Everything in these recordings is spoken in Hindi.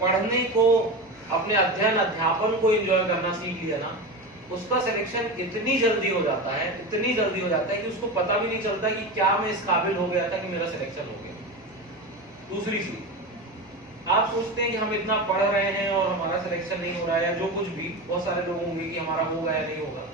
पढ़ने को, अपने अध्ययन अध्यापन को एंजॉय करना सीख लिया ना, उसका सिलेक्शन इतनी जल्दी हो जाता है, इतनी जल्दी हो जाता है कि उसको पता भी नहीं चलता कि क्या मैं इस काबिल हो गया था कि मेरा सिलेक्शन हो गया। दूसरी चीज, आप सोचते हैं कि हम इतना पढ़ रहे हैं और हमारा सिलेक्शन नहीं हो रहा है, या जो कुछ भी, बहुत सारे लोग होंगे कि हमारा होगा या नहीं होगा।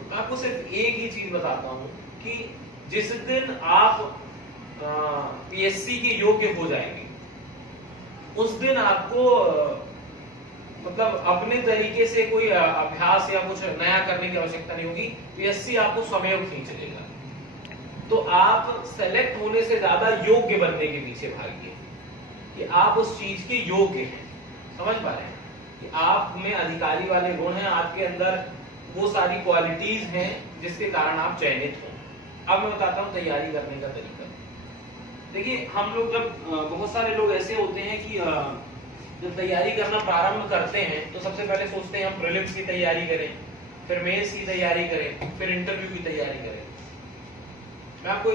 मैं आपको सिर्फ एक ही चीज बताता हूं कि जिस दिन आप पीएससी के योग्य हो जाएंगे, उस दिन आपको मतलब अपने तरीके से कोई अभ्यास या कुछ नया करने की आवश्यकता नहीं होगी। पीएससी आपको स्वयं खींच लेगा। तो आप सेलेक्ट होने से ज्यादा योग्य बनने के पीछे भागिए, कि आप उस चीज के योग्य हैं। समझ पा रहे हैं कि आप में अधिकारी वाले गुण हैं, आपके अंदर वो सारी क्वालिटीज हैं जिसके कारण आप चयनित हो। अब मैं बताता हूं तैयारी करने का तरीका। देखिए, हम लोग जब बहुत सारे लोग ऐसे होते हैं कि जब तैयारी करना प्रारंभ करते हैं तो सबसे पहले सोचते हैं हम प्रीलिम्स की तैयारी करें, फिर मेंस की तैयारी करें, फिर इंटरव्यू की तैयारी करें। मैं आपको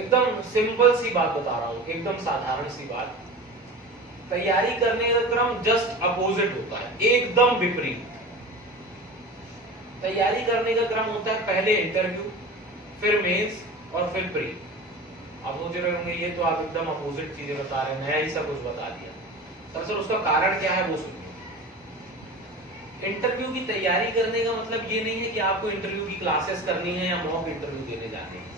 एकदम सिंपल सी बात बता रहा हूं, एकदम साधारण सी बात। तैयारी करने का क्रम जस्ट अपोजिट होता है, एकदम विपरीत। तैयारी करने का क्रम होता है पहले इंटरव्यू, फिर मेंस और फिर प्री। आप सोच रहे होंगे ये तो आप एकदम अपोजिट चीजें बता रहे हैं, नया ही सब कुछ बता दिया। दरअसल उसका कारण क्या है वो सुनिए। इंटरव्यू की तैयारी करने का मतलब ये नहीं है कि आपको इंटरव्यू की क्लासेस करनी है या मॉक इंटरव्यू देने जाने हैं।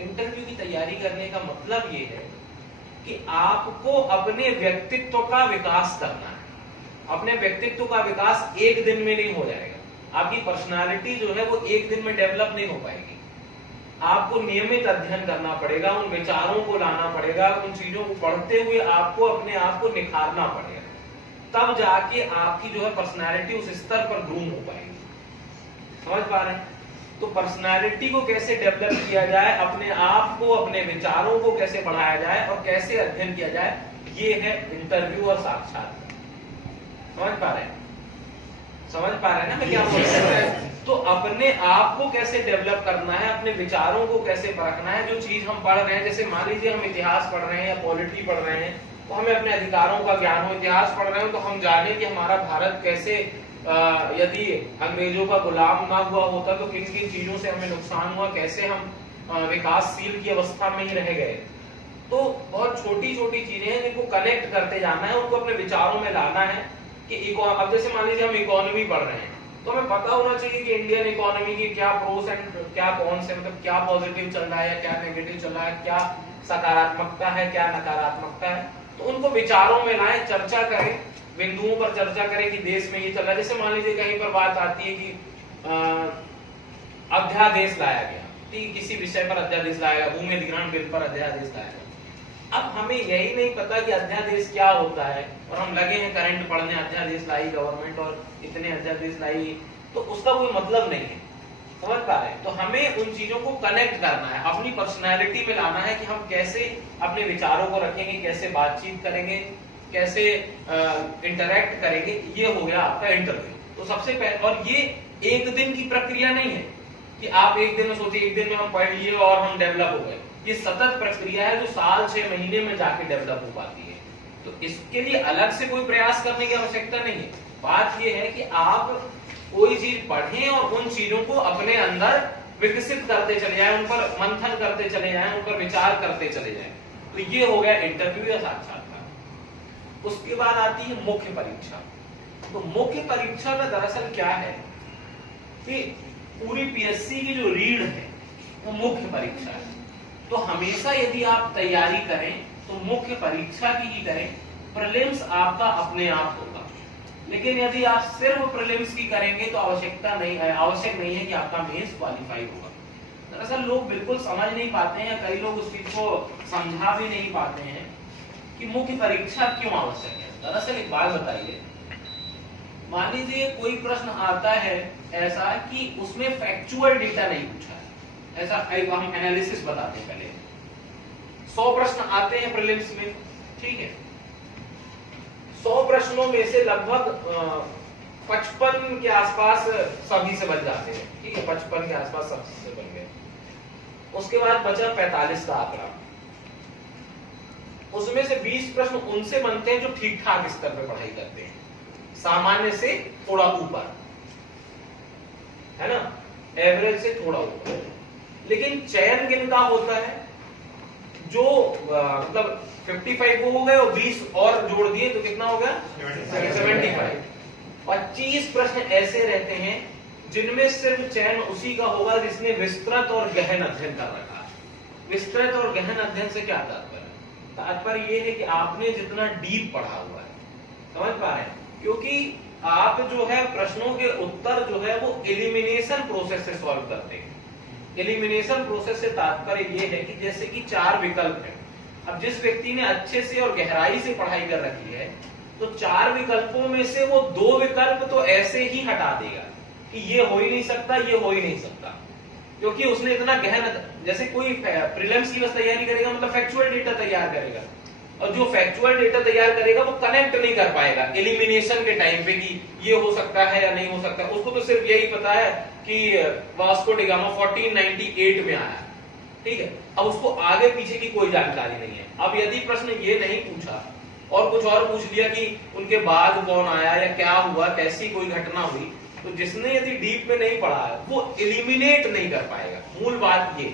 इंटरव्यू की तैयारी करने का मतलब ये है कि आपको अपने व्यक्तित्व का विकास करना है। अपने व्यक्तित्व का विकास एक दिन में नहीं हो जाएगा। आपकी पर्सनालिटी जो है वो एक दिन में डेवलप नहीं हो पाएगी। आपको नियमित अध्ययन करना पड़ेगा, उन विचारों को लाना पड़ेगा, उन चीजों को पढ़ते हुए आपको अपने आप को निखारना पड़ेगा, तब जाके आपकी जो है पर्सनालिटी उस स्तर पर ग्रूम हो पाएगी। समझ पा रहे हैं? तो पर्सनालिटी को कैसे डेवलप किया जाए, अपने आप को, अपने विचारों को कैसे बढ़ाया जाए और कैसे अध्ययन किया जाए, ये है इंटरव्यू और साक्षात्कार। समझ पा रहे हैं? समझ पा रहे हैं ना मैं क्या बोल रहा हूं? तो अपने आप को कैसे डेवलप करना है, अपने विचारों को कैसे परखना है। जो चीज हम पढ़ रहे हैं, जैसे मान लीजिए हम इतिहास पढ़ रहे हैं या पॉलिटी पढ़ रहे हैं, तो हमें अपने अधिकारों का ज्ञान हो। इतिहास पढ़ रहे हो तो हम जाने कि हमारा भारत कैसे, यदि अंग्रेजों का गुलाम ना हुआ होता तो किन किन चीजों से हमें नुकसान हुआ, कैसे हम विकासशील की अवस्था में ही रह गए। तो बहुत छोटी छोटी चीजें हैं जिनको कनेक्ट करते जाना है, उनको अपने विचारों में लाना है कि अब जैसे मान लीजिए हम इकोनॉमी पढ़ रहे हैं, तो हमें पता होना चाहिए कि इंडियन इकोनॉमी की क्या प्रोस एंड क्या कॉन्स है, मतलब क्या पॉजिटिव चल रहा है या क्या नेगेटिव चल रहा है, क्या सकारात्मकता है, क्या नकारात्मकता है। तो उनको विचारों में लाएं, चर्चा करें, बिंदुओं पर चर्चा करें कि देश में ये चल रहा है। जैसे मान लीजिए कहीं पर बात आती है कि अध्यादेश लाया गया, ठीक, किसी विषय पर अध्यादेश लाया गया, भूमि अधिग्रहण बिल पर अध्यादेश लाया गया। अब हमें यही नहीं पता कि अध्यादेश क्या होता है और हम लगे हैं करंट पढ़ने, अध्यादेश लाई गवर्नमेंट और इतने अध्यादेश लाई, तो उसका कोई मतलब नहीं है। समझ पा रहे हैं? तो हमें उन चीजों को कनेक्ट करना है, अपनी पर्सनैलिटी में लाना है कि हम कैसे अपने विचारों को रखेंगे, कैसे बातचीत करेंगे, कैसे इंटरेक्ट करेंगे। ये हो गया आपका इंटरव्यू। तो सबसे पहले, और ये एक दिन की प्रक्रिया नहीं है कि आप एक दिन में सोचिए एक दिन में हम पढ़ लिए और हम डेवलप हो गए। ये सतत प्रक्रिया है जो साल 6 महीने में जाके डेवलप हो पाती है। तो इसके लिए अलग से कोई प्रयास करने की आवश्यकता नहीं है। बात ये है कि आप कोई चीज पढ़ें और उन चीजों को अपने अंदर विकसित करते चले जाएं, उन पर मंथन करते चले जाएं, उन पर विचार करते चले जाएं। तो ये हो गया इंटरव्यू या साक्षात्कार। उसके बाद आती है मुख्य परीक्षा। तो मुख्य परीक्षा का दरअसल क्या है कि पूरी पीएससी की जो रीढ़ है वो मुख्य परीक्षा है। तो हमेशा यदि आप तैयारी करें तो मुख्य परीक्षा की ही करें। प्रीलिम्स आपका अपने आप होगा, लेकिन यदि आप सिर्फ प्रीलिम्स की करेंगे तो आवश्यक नहीं है कि आपका मेंस क्वालिफाई होगा। दरअसल लोग बिल्कुल समझ नहीं पाते हैं, कई लोग उस चीज को समझा भी नहीं पाते हैं कि मुख्य परीक्षा क्यों आवश्यक है। दरअसल एक बात बताइए, मान लीजिए कोई प्रश्न आता है ऐसा कि उसमें फैक्चुअल डेटा नहीं पूछा है, ऐसा हम एनालिसिस बताते हैं। पहले 100 प्रश्न आते हैं प्रीलिम्स में, ठीक है, 100 प्रश्नों में से लगभग 55 के आसपास सभी से बन जाते हैं, ठीक है, 55 के आसपास सभी से बन गए। उसके बाद बचा 45 का आंकड़ा। उसमें से 20 प्रश्न उनसे बनते हैं जो ठीक ठाक स्तर पे पढ़ाई करते हैं, सामान्य से थोड़ा ऊपर, है ना, एवरेज से थोड़ा ऊपर। लेकिन चयन किनका होता है, जो मतलब 55 वो हो गए और 20 और जोड़ दिए तो कितना हो गया 75। 25 प्रश्न ऐसे रहते हैं जिनमें सिर्फ चयन उसी का होगा जिसने विस्तृत और गहन अध्ययन कर रखा है। विस्तृत और गहन अध्ययन से क्या तात्पर्य? तात्पर्य ये है कि आपने जितना डीप पढ़ा हुआ है, समझ पा रहे हैं? क्योंकि आप जो है प्रश्नों के उत्तर जो है वो एलिमिनेशन प्रोसेस से सॉल्व करते हैं। एलिमिनेशन प्रोसेस से तात्पर्य ये है कि जैसे कि 4 विकल्प है, अब जिस व्यक्ति ने अच्छे से और गहराई से पढ़ाई कर रखी है तो 4 विकल्पों में से वो 2 विकल्प तो ऐसे ही हटा देगा कि ये हो ही नहीं सकता, ये हो ही नहीं सकता, क्योंकि उसने इतना गहन, जैसे कोई प्रीलिम्स की बस तैयारी करेगा मतलब फैक्चुअल डेटा तैयार करेगा, और जो फैक्चुअल डेटा तैयार करेगा वो कनेक्ट नहीं कर पाएगा एलिमिनेशन के टाइम पे कि ये हो सकता है या नहीं हो सकता। उसको तो सिर्फ यही पता है कि वास्को डी गामा 1498 में आया, ठीक है, अब उसको आगे पीछे की कोई जानकारी नहीं है। अब यदि प्रश्न ये नहीं पूछा और कुछ और पूछ लिया कि उनके बाद कौन आया या क्या हुआ, कैसी कोई घटना हुई, तो जिसने यदि डीप में नहीं पढ़ा है वो एलिमिनेट नहीं कर पाएगा, मूल बात ये।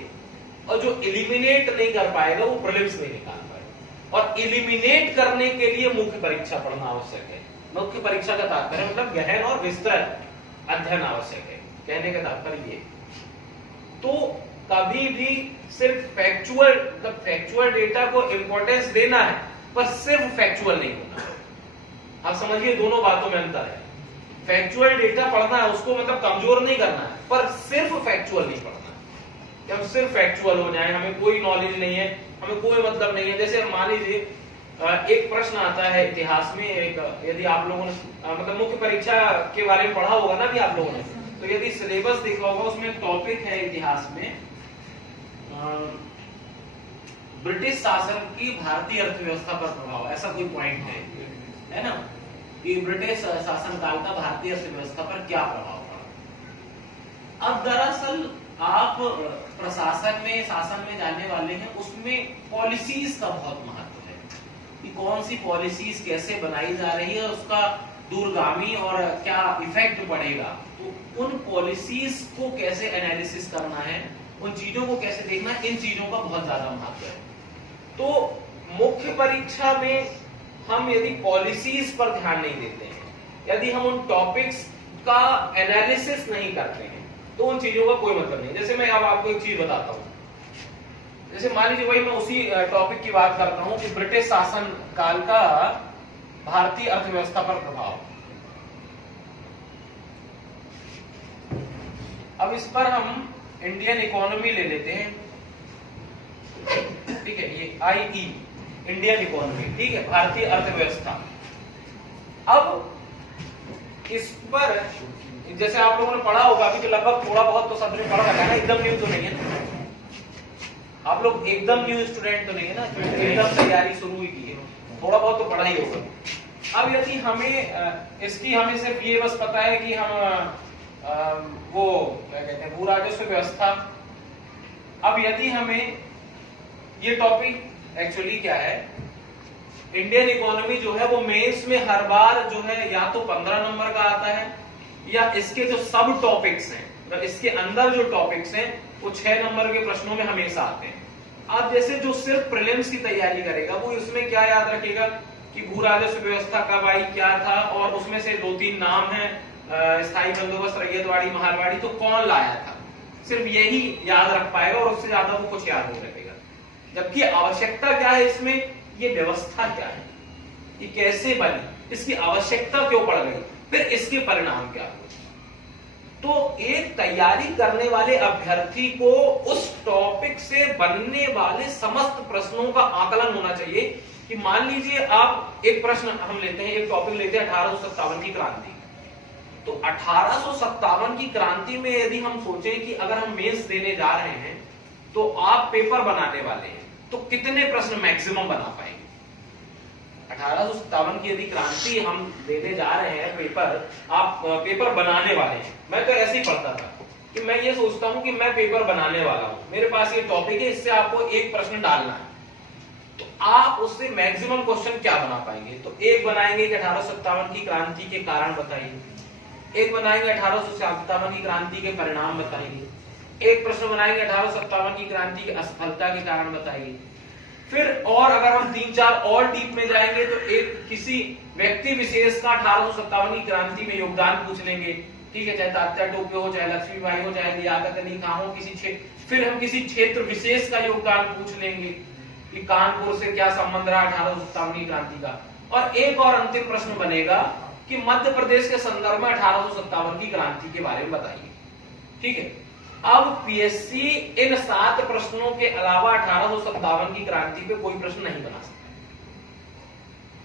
और जो एलिमिनेट नहीं कर पाएगा वो प्रीलिम्स में निकाल पाएगा। और एलिमिनेट करने के लिए मुख्य परीक्षा पढ़ना आवश्यक है। मुख्य परीक्षा का तात्पर्य मतलब गहन और विस्तृत अध्ययन आवश्यक है, कहने का तात्पर्य ये। तो कभी भी सिर्फ फैक्चुअल डेटा को इंपॉर्टेंस देना है पर सिर्फ फैक्चुअल नहीं होना। आप समझिए दोनों बातों में अंतर है। फैक्चुअल डेटा पढ़ना है, उसको मतलब कमजोर नहीं करना है, पर सिर्फ फैक्चुअल नहीं पढ़ना है। हम सिर्फ फैक्चुअल हो जाए, हमें कोई नॉलेज नहीं है, हमें कोई मतलब नहीं है। जैसे मान लीजिए एक प्रश्न आता है इतिहास में, एक यदि आप लोगों ने मतलब मुख्य परीक्षा के बारे में पढ़ा होगा ना भी आप लोगों ने, तो यदि सिलेबस देखा होगा उसमें एक टॉपिक है इतिहास में ब्रिटिश शासन की भारतीय अर्थव्यवस्था पर प्रभाव, ऐसा कोई पॉइंट है ना, कि ब्रिटिश शासन काल का भारतीय अर्थव्यवस्था पर क्या प्रभाव पड़ा। अब दरअसल आप प्रशासन में, शासन में जाने वाले हैं, उसमें पॉलिसीज का बहुत महत्व है कि कौन सी पॉलिसीज कैसे बनाई जा रही है, उसका दूरगामी और क्या इफेक्ट पड़ेगा। तो उन पॉलिसीज को कैसे एनालिसिस करना है, उन चीजों को कैसे देखना है, इन चीजों का बहुत ज्यादा महत्व है। तो मुख्य परीक्षा में हम यदि पॉलिसीज पर ध्यान नहीं देते हैं, यदि हम उन टॉपिक्स का एनालिसिस नहीं करते हैं, तो उन चीजों का कोई मतलब नहीं। जैसे मैं अब आपको एक चीज बताता हूं, जैसे मान लीजिए वही मैं उसी टॉपिक की बात करता हूं कि ब्रिटिश शासन काल का भारतीय अर्थव्यवस्था पर प्रभाव। अब इस पर हम इंडियन इकोनॉमी ले लेते हैं, ठीक है, ये IE इंडियन इकोनॉमी, ठीक है, भारतीय अर्थव्यवस्था। अब इस पर जैसे आप लोगों ने पढ़ा होगा अभी, तो लगभग थोड़ा बहुत तो सबने पढ़ा रखा है ना, एकदम न्यू तो नहीं है ना, आप लोग एकदम न्यू स्टूडेंट तो नहीं है ना, एकदम तैयारी शुरू ही की है, थोड़ा बहुत तो पढ़ा ही होगा। अब यदि हमें इसकी हमें सिर्फ ये बस पता है कि हम वो क्या कहते हैं, भू राजस्व व्यवस्था। अब यदि हमें ये टॉपिक एक्चुअली क्या है, इंडियन इकोनॉमी जो है वो मेंस में हर बार जो है या तो 15 नंबर का आता है, या इसके जो सब टॉपिक्स हैं, मतलब इसके अंदर जो टॉपिक्स हैं वो 6 नंबर के प्रश्नों में हमेशा आते हैं। अब जैसे जो सिर्फ प्रीलिम्स की तैयारी करेगा वो इसमें क्या याद रखेगा कि भू राजस्व व्यवस्था कब आई, क्या था, और उसमें से 2-3 नाम है, स्थायी बंदोबस्त, रैयतवाड़ी, महालवाड़ी, तो कौन लाया था, सिर्फ यही याद रख पाएगा और उससे ज्यादा वो कुछ याद नहीं रखेगा। जबकि आवश्यकता क्या है इसमें, ये व्यवस्था क्या है, ये कैसे बनी, इसकी आवश्यकता क्यों पड़ गई, फिर इसके परिणाम क्या हुए। तो एक तैयारी करने वाले अभ्यर्थी को उस टॉपिक से बनने वाले समस्त प्रश्नों का आकलन होना चाहिए। कि मान लीजिए आप एक प्रश्न हम लेते हैं, एक टॉपिक लेते हैं 1857 की क्रांति। तो 1857 की क्रांति में यदि हम सोचें कि अगर हम मेंस देने जा रहे हैं तो आप पेपर बनाने वाले हैं, तो कितने प्रश्न मैक्सिमम बना पाएंगे। 1857 की यदि क्रांति हम देने जा रहे हैं, पेपर आप पेपर बनाने वाले हैं। मैं तो ऐसे ही पढ़ता था कि मैं ये सोचता हूं कि मैं पेपर बनाने वाला हूं, मेरे पास ये टॉपिक है, इससे आपको एक प्रश्न डालना है। तो आप उससे मैक्सिमम क्वेश्चन क्या बना पाएंगे? तो एक बनाएंगे कि 1857 की क्रांति के कारण बताइए, एक बनाएंगे 1857 की क्रांति के परिणाम बताइए, एक प्रश्न बनाएंगे 1857 की क्रांति की असफलता के कारण बताइए। फिर और अगर हम 3-4 और डीप में जाएंगे तो एक किसी व्यक्ति विशेष का 1857 की क्रांति में योगदान पूछ लेंगे, ठीक है, चाहे तात्या टोपे हो, चाहे लक्ष्मीबाई हो, चाहे लियाकत अली खां हो, किसी क्षेत्र, फिर हम किसी क्षेत्र विशेष का योगदान पूछ लेंगे कि कानपुर से क्या संबंध रहा 1857 की क्रांति का। और एक और अंतिम प्रश्न बनेगा कि मध्य प्रदेश के संदर्भ में 1857 की क्रांति के बारे में बताइए, ठीक है। अब पीएससी इन 7 प्रश्नों के अलावा 1857 की क्रांति पे कोई प्रश्न नहीं बना सकता,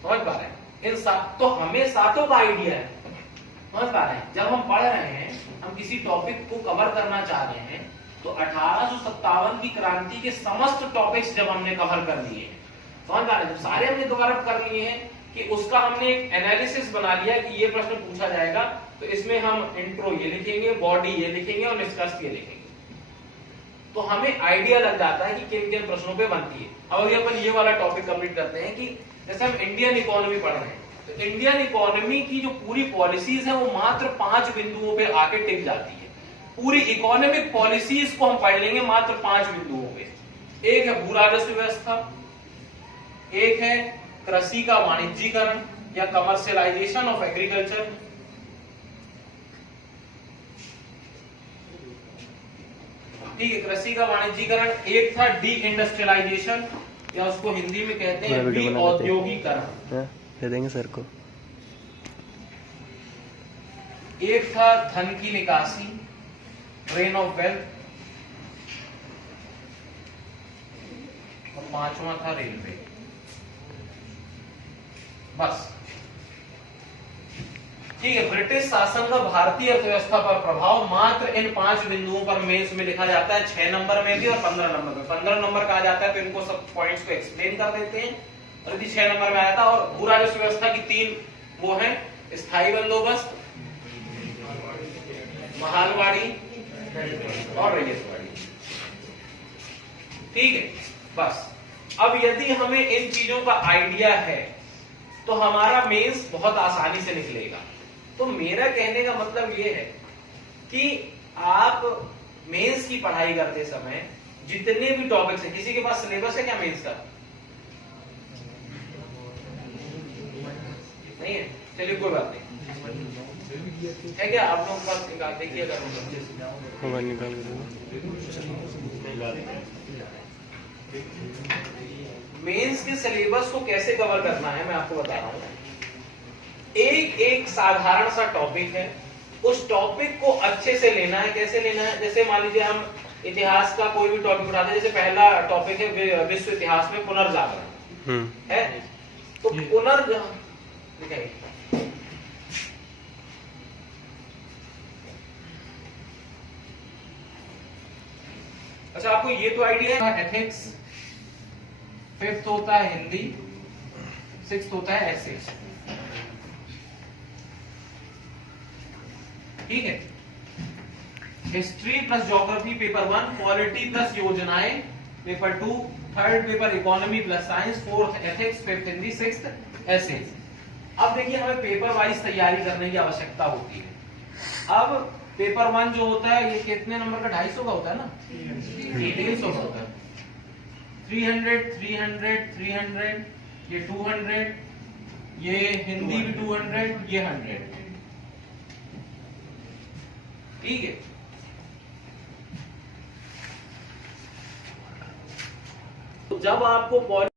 समझ पा रहे हैं? इन 7 तो हमें 7 का आइडिया है, समझ पा रहे हैं? जब हम पढ़ रहे हैं, हम किसी टॉपिक को कवर करना चाह रहे हैं, तो 1857 की क्रांति के समस्त टॉपिक्स जब हमने कवर कर लिए हैं, समझ पा रहे हैं? जब सारे हमने कवर कर लिए हैं कि उसका हमने एक एनालिसिस बना लिया कि ये प्रश्न पूछा जाएगा, तो इसमें हम इंट्रो ये लिखेंगे, बॉडी ये लिखेंगे और निष्कर्ष ये लिखेंगे, तो हमें आइडिया लग जाता है कि किन किन प्रश्नों पे बनती है। अब अगर अपन ये वाला टॉपिक कंप्लीट करते हैं कि जैसे हम इंडियन इकोनॉमी पढ़ रहे हैं, तो इंडियन इकोनॉमी की जो पूरी पॉलिसीज है वो मात्र 5 बिंदुओं पे आके टिक जाती है। पूरी इकोनॉमिक पॉलिसीज को हम पढ़ लेंगे मात्र 5 बिंदुओं पे। एक है भू राजस्व व्यवस्था, एक है कृषि का वाणिज्यीकरण या कमर्शियलाइजेशन ऑफ एग्रीकल्चर, ठीक है, कृषि का वाणिज्यीकरण। एक था डी इंडस्ट्रियलाइजेशन या उसको हिंदी में कहते हैं विऔद्योगीकरण, दे देंगे सर को। एक था धन की निकासी, ड्रेन ऑफ वेल्थ, और 5वां था रेलवे। बस, ठीक है। ब्रिटिश शासन का भारतीय अर्थव्यवस्था पर प्रभाव मात्र इन 5 बिंदुओं पर मेंस में लिखा जाता है, 6 नंबर में भी और 15 नंबर में। 15 नंबर कहा जाता है तो इनको सब पॉइंट्स को एक्सप्लेन कर देते हैं, और यदि 6 नंबर में आया था। और भू राजस्व व्यवस्था की 3 वो है, स्थायी बंदोबस्त, महालवाड़ी और रैयतवाड़ी, ठीक है। बस, अब यदि हमें इन चीजों का आइडिया है तो हमारा मेंस बहुत आसानी से निकलेगा। तो मेरा कहने का मतलब ये है कि आप मेंस की पढ़ाई करते समय जितने भी टॉपिक्स हैं, किसी के पास सिलेबस है क्या मेंस का? नहीं है, चलिए कोई बात नहीं, है क्या आप लोगों के पास? देखिए मोबाइल निकाल के मेंस के सिलेबस को कैसे कवर करना है मैं आपको बता रहा हूं। एक साधारण सा टॉपिक है, उस टॉपिक को अच्छे से लेना है। कैसे लेना है? जैसे मान लीजिए हम इतिहास का कोई भी टॉपिक उठाते हैं, जैसे पहला टॉपिक है विश्व इतिहास में पुनर्जागरण है, तो दिखाइए। अच्छा, आपको ये तो आइडिया है एथिक्स, 5th होता है हिंदी, 6th होता है एसे, ठीक है। History plus geography paper 1, polity plus योजनाएं paper 2, 3rd paper economy plus science, 4th ethics, 5th Hindi, 6th essay. अब देखिए हमें पेपर वाइज तैयारी करने की आवश्यकता होती है। अब पेपर 1 जो होता है ये कितने नंबर का? 250 का होता है ना, 350 का होता है। 300, 300, 300, ये 200, ये हिंदी भी 200, ये 100, ठीक है। तो जब आपको